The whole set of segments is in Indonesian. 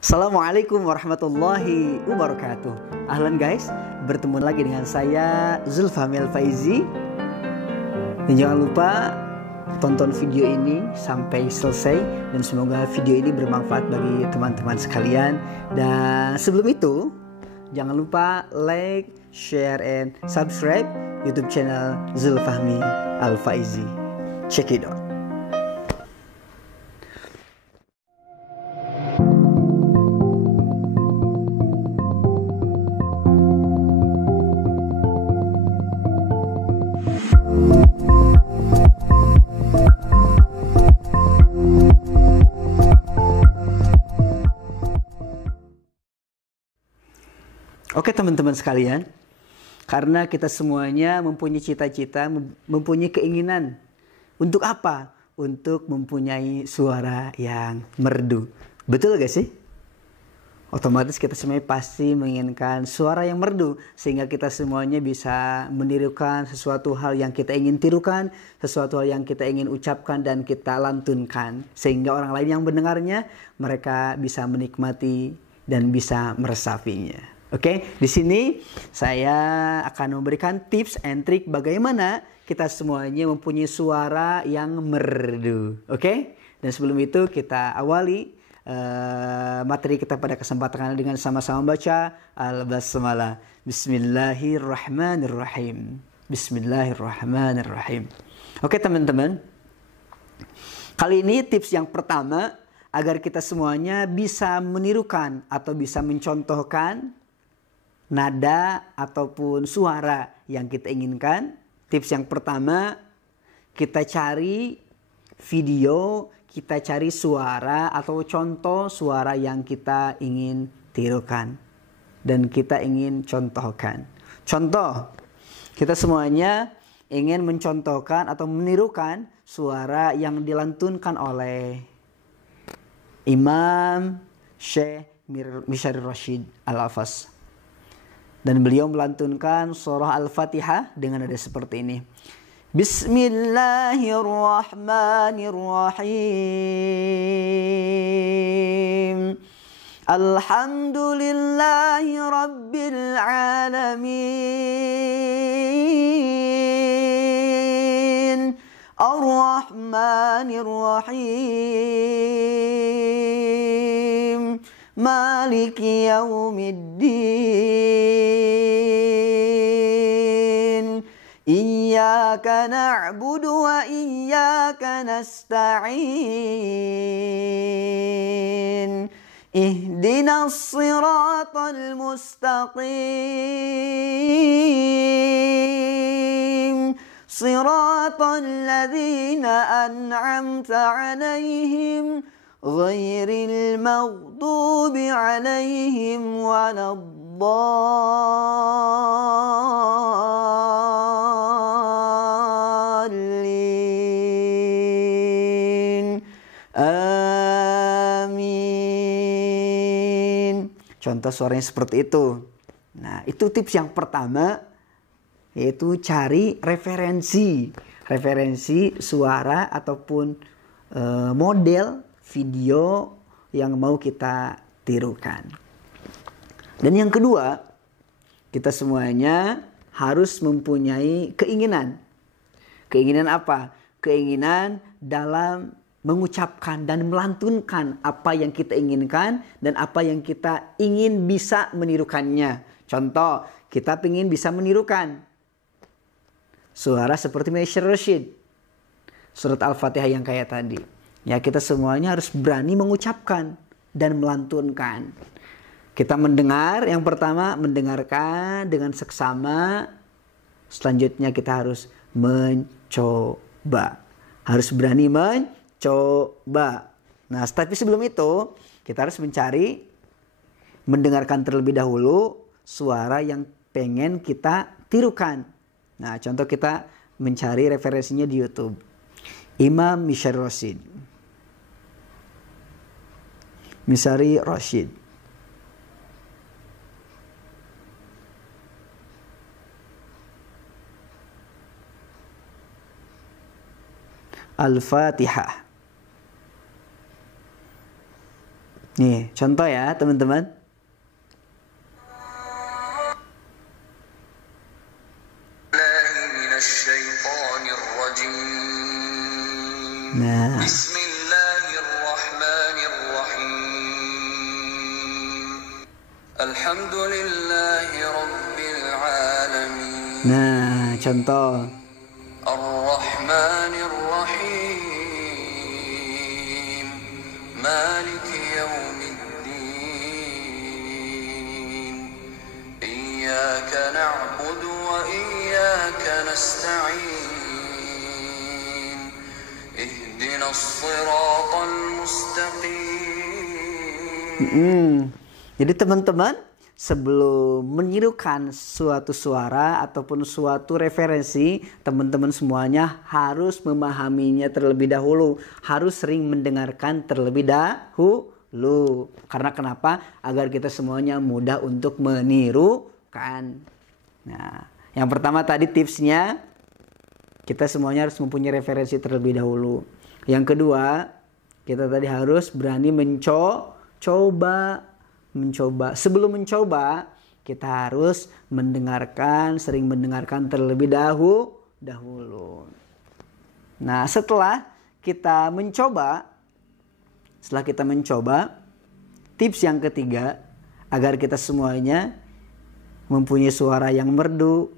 Assalamualaikum warahmatullahi wabarakatuh. Ahlan guys, bertemu lagi dengan saya Zulfahmi Al-Faizi. Dan jangan lupa tonton video ini sampai selesai, dan semoga video ini bermanfaat bagi teman-teman sekalian. Dan sebelum itu, jangan lupa like, share, and subscribe YouTube channel Zulfahmi Al-Faizi. Check it out. Oke teman-teman sekalian, karena kita semuanya mempunyai cita-cita, mempunyai keinginan. Untuk apa? Untuk mempunyai suara yang merdu. Betul gak sih? Otomatis kita semuanya pasti menginginkan suara yang merdu, sehingga kita semuanya bisa menirukan sesuatu hal yang kita ingin tirukan, sesuatu hal yang kita ingin ucapkan dan kita lantunkan, sehingga orang lain yang mendengarnya mereka bisa menikmati dan bisa meresapinya. Oke, di sini saya akan memberikan tips and trik bagaimana kita semuanya mempunyai suara yang merdu. Oke, dan sebelum itu kita awali materi kita pada kesempatan dengan sama-sama baca Al-Basmalah. Bismillahirrahmanirrahim. Bismillahirrahmanirrahim. Oke teman-teman, kali ini tips yang pertama agar kita semuanya bisa menirukan atau bisa mencontohkan nada ataupun suara yang kita inginkan. Tips yang pertama, kita cari video, kita cari suara atau contoh suara yang kita ingin tirukan dan kita ingin contohkan. Contoh, kita semuanya ingin mencontohkan atau menirukan suara yang dilantunkan oleh Imam Syekh Misharir Rashid Al-Hafaz. Dan beliau melantunkan surah Al-Fatihah dengan nada seperti ini. Bismillahirrahmanirrahim. Alhamdulillahi Rabbil Alamin. Ar-Rahmanirrahim. Maliki yaumiddin. Iyyaka na'budu wa iyyaka nasta'in. Ihdinas siratal mustaqim. Siratal ladzina an'amta 'alaihim ghairil maghdubi 'alaihim waladdallin. Amin. Contoh suaranya seperti itu. Nah, itu tips yang pertama, yaitu cari referensi suara ataupun model video yang mau kita tirukan. Dan yang kedua, kita semuanya harus mempunyai keinginan. Keinginan apa? Keinginan dalam mengucapkan dan melantunkan apa yang kita inginkan dan apa yang kita ingin bisa menirukannya. Contoh, kita ingin bisa menirukan suara seperti Misharir Rashid, surat Al-Fatihah yang kayak tadi. Ya, kita semuanya harus berani mengucapkan dan melantunkan. Kita mendengar, yang pertama mendengarkan dengan seksama. Selanjutnya kita harus mencoba. Harus berani mencoba. Nah, tapi sebelum itu kita harus mendengarkan terlebih dahulu suara yang pengen kita tirukan. Nah, contoh kita mencari referensinya di YouTube. Imam Misharir Rashid. Misharir Rashid. Al-Fatihah. Nih, contoh ya teman-teman. Nah, Alhamdulillahi Rabbil Alamin. nah contoh. Ar-Rahmanir Rahim. Maliki Yawmiddin. Iyyaka na'budu wa iyyaka nasta'in. Ihdinas siratal mustaqim. Jadi teman-teman, sebelum menirukan suatu suara ataupun suatu referensi, teman-teman semuanya harus memahaminya terlebih dahulu. Harus sering mendengarkan terlebih dahulu. Karena kenapa? Agar kita semuanya mudah untuk menirukan. Nah, yang pertama tadi tipsnya, kita semuanya harus mempunyai referensi terlebih dahulu. Yang kedua, kita tadi harus berani mencoba. Sebelum mencoba, kita harus sering mendengarkan terlebih dahulu. Nah, setelah kita mencoba, tips yang ketiga agar kita semuanya mempunyai suara yang merdu,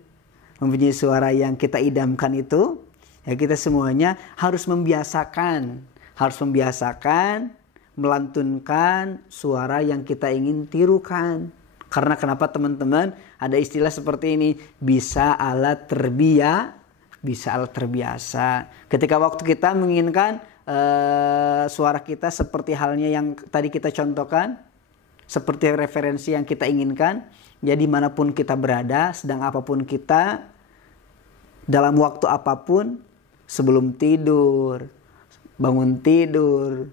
mempunyai suara yang kita idamkan itu, ya kita semuanya harus membiasakan melantunkan suara yang kita ingin tirukan. Karena kenapa teman-teman? Ada istilah seperti ini, bisa alat terbiasa. Ketika waktu kita menginginkan suara kita seperti halnya yang tadi kita contohkan, seperti referensi yang kita inginkan, ya dimanapun kita berada, sedang apapun kita, dalam waktu apapun, sebelum tidur, bangun tidur,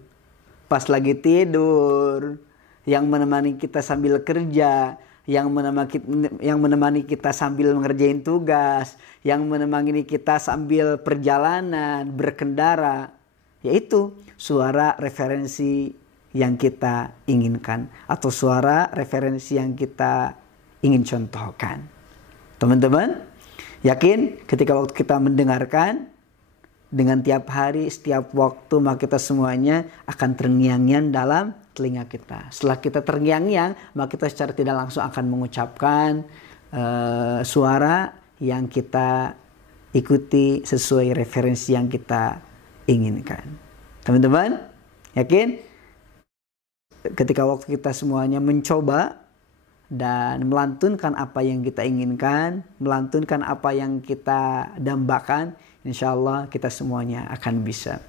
pas lagi tidur, yang menemani kita sambil kerja, yang menemani kita sambil mengerjain tugas, yang menemani kita sambil perjalanan, berkendara, yaitu suara referensi yang kita inginkan atau suara referensi yang kita ingin contohkan. Teman-teman, yakin ketika waktu kita mendengarkan dengan tiap hari, setiap waktu, maka kita semuanya akan terngiang-ngiang dalam telinga kita. Setelah kita terngiang-ngiang, maka kita secara tidak langsung akan mengucapkan suara yang kita ikuti sesuai referensi yang kita inginkan. Teman-teman, yakin? Ketika waktu kita semuanya mencoba dan melantunkan apa yang kita inginkan, melantunkan apa yang kita dambakan, insya Allah kita semuanya akan bisa.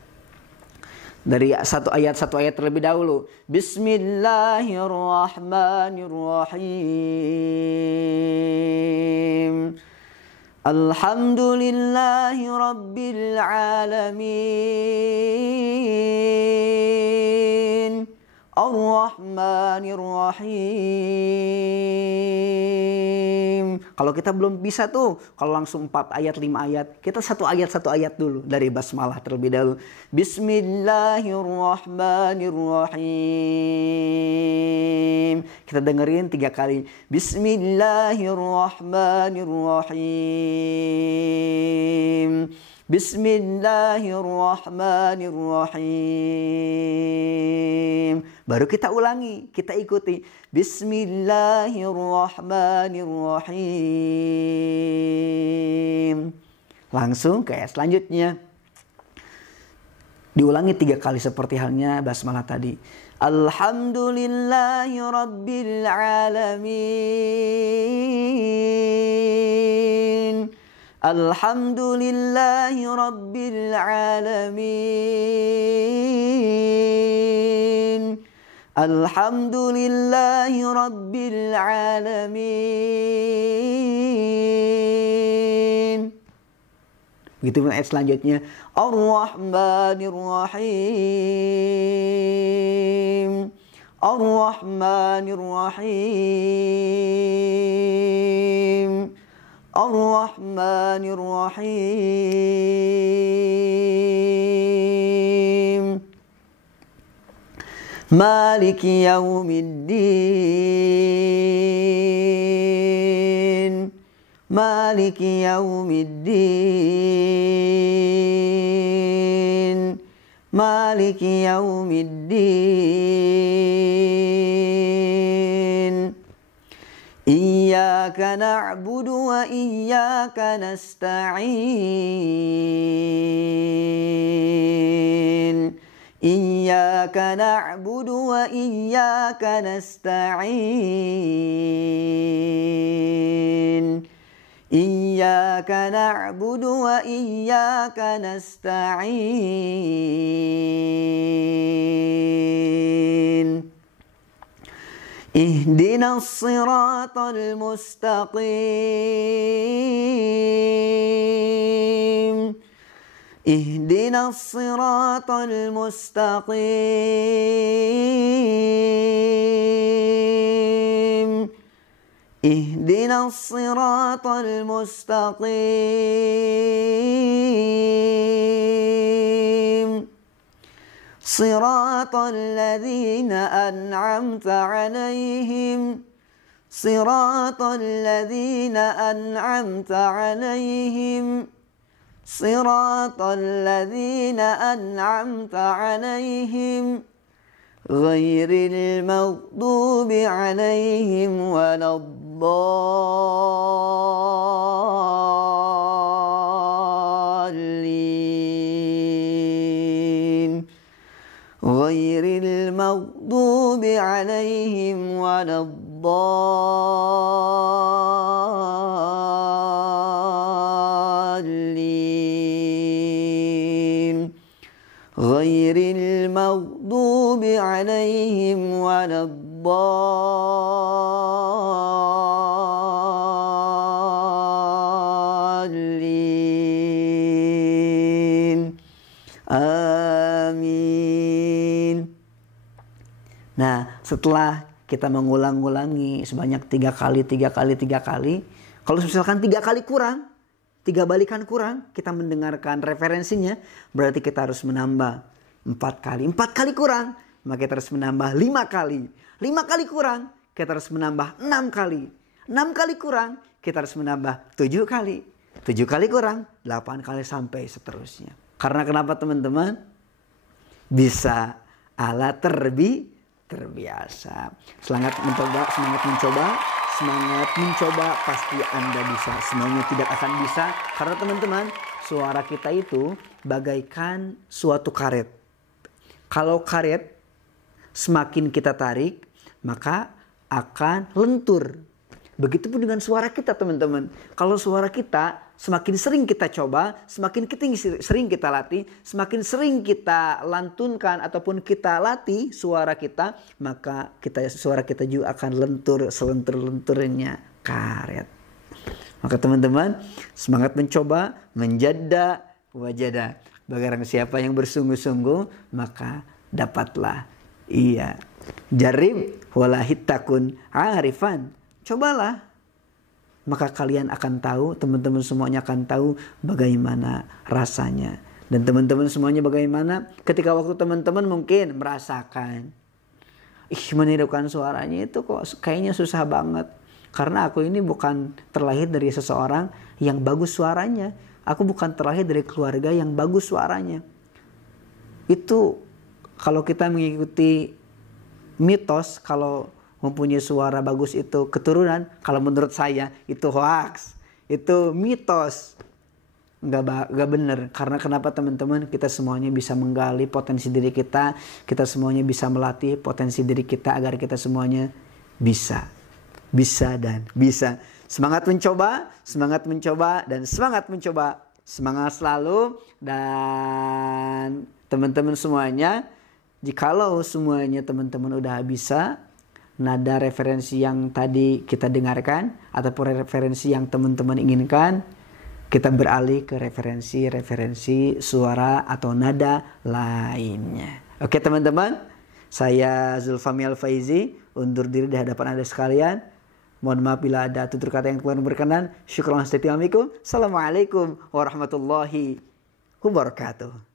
Dari satu ayat terlebih dahulu. Bismillahirrahmanirrahim. Alhamdulillahi Rabbil Alamin. Ar-Rahmanir-Rahim. Kalau kita belum bisa tuh, kalau langsung 4 ayat, 5 ayat, kita satu ayat dulu dari basmalah terlebih dahulu. Bismillahirrahmanirrahim. Kita dengerin 3 kali. Bismillahirrahmanirrahim. Bismillahirrahmanirrahim. Baru kita ulangi, kita ikuti. Bismillahirrahmanirrahim. Langsung ke ayat selanjutnya. Diulangi 3 kali seperti halnya basmalah tadi. Alhamdulillahi Rabbil Alamin. Alhamdulillahi Rabbil Alamin. Alhamdulillahi Rabbil Alamin. Begitu ayat selanjutnya. Ar-Rahmanir-Rahim. Ar-Rahmanir-Rahim. Ar-Rahmanir-Rahim. Maliki yaumiddin. Maliki yaumiddin. Maliki yaumiddin. Iyyaka na'budu wa iyyaka nasta'in. Iyyaka na'budu wa iyyaka nasta'in. Iyyaka na'budu wa iyyaka nasta'in. Ihdinas siratal mustaqim. Ihdinas siratal mustaqim. Ihdinas siratal mustaqim. Siratal ladzina an'amta 'alaihim. Siratal ladzina an'amta 'alaihim. Siratal ladzina an'amta 'alaihim. Ghairil maghdubi 'alaihim waladdallin. Ghairil maghdubi 'alaihim waladdallin. Ghairil maghdubi 'alaihim waladdallin. Amin. Nah, setelah kita mengulang-ulangi sebanyak 3 kali, kalau misalkan 3 kali kurang, 3 balikan kurang, kita mendengarkan referensinya, berarti kita harus menambah 4 kali. 4 kali kurang, maka kita harus menambah 5 kali. 5 kali kurang, kita harus menambah 6 kali. 6 kali kurang, kita harus menambah 7 kali. 7 kali kurang, 8 kali sampai seterusnya. Karena kenapa teman-teman? Bisa ala terbiasa. Semangat mencoba, pasti Anda bisa. Semuanya tidak akan bisa karena teman-teman, suara kita itu bagaikan suatu karet. Kalau karet semakin kita tarik, maka akan lentur. Begitupun dengan suara kita teman-teman. Kalau suara kita semakin sering kita coba, semakin sering kita latih, semakin sering kita lantunkan ataupun kita latih suara kita, maka suara kita juga akan lentur selentur-lenturnya karet. Maka teman-teman, semangat mencoba, menjada wajada. Barang siapa yang bersungguh-sungguh, maka dapatlah. Iya. Jarib walahittakun arifan. Cobalah. Maka kalian akan tahu, teman-teman semuanya akan tahu bagaimana rasanya. Dan teman-teman semuanya bagaimana ketika waktu teman-teman mungkin merasakan, menirukan suaranya itu kok kayaknya susah banget. Karena aku ini bukan terlahir dari seseorang yang bagus suaranya. Aku bukan terlahir dari keluarga yang bagus suaranya. Itu kalau kita mengikuti mitos, kalau mempunyai suara bagus itu keturunan, kalau menurut saya itu hoax, itu mitos, nggak benar. Karena kenapa teman-teman? Kita semuanya bisa menggali potensi diri kita, kita semuanya bisa melatih potensi diri kita agar kita semuanya bisa dan bisa. Semangat mencoba, dan semangat mencoba, semangat selalu. Dan teman-teman semuanya, jikalau semuanya teman-teman udah bisa, nada referensi yang tadi kita dengarkan ataupun referensi yang teman-teman inginkan, kita beralih ke referensi suara atau nada lainnya. Oke teman-teman, saya Zulfami Al-Faizi undur diri di hadapan Anda sekalian. Mohon maaf bila ada tutur kata yang kurang berkenan. Syukran. Assalamualaikum warahmatullahi wabarakatuh.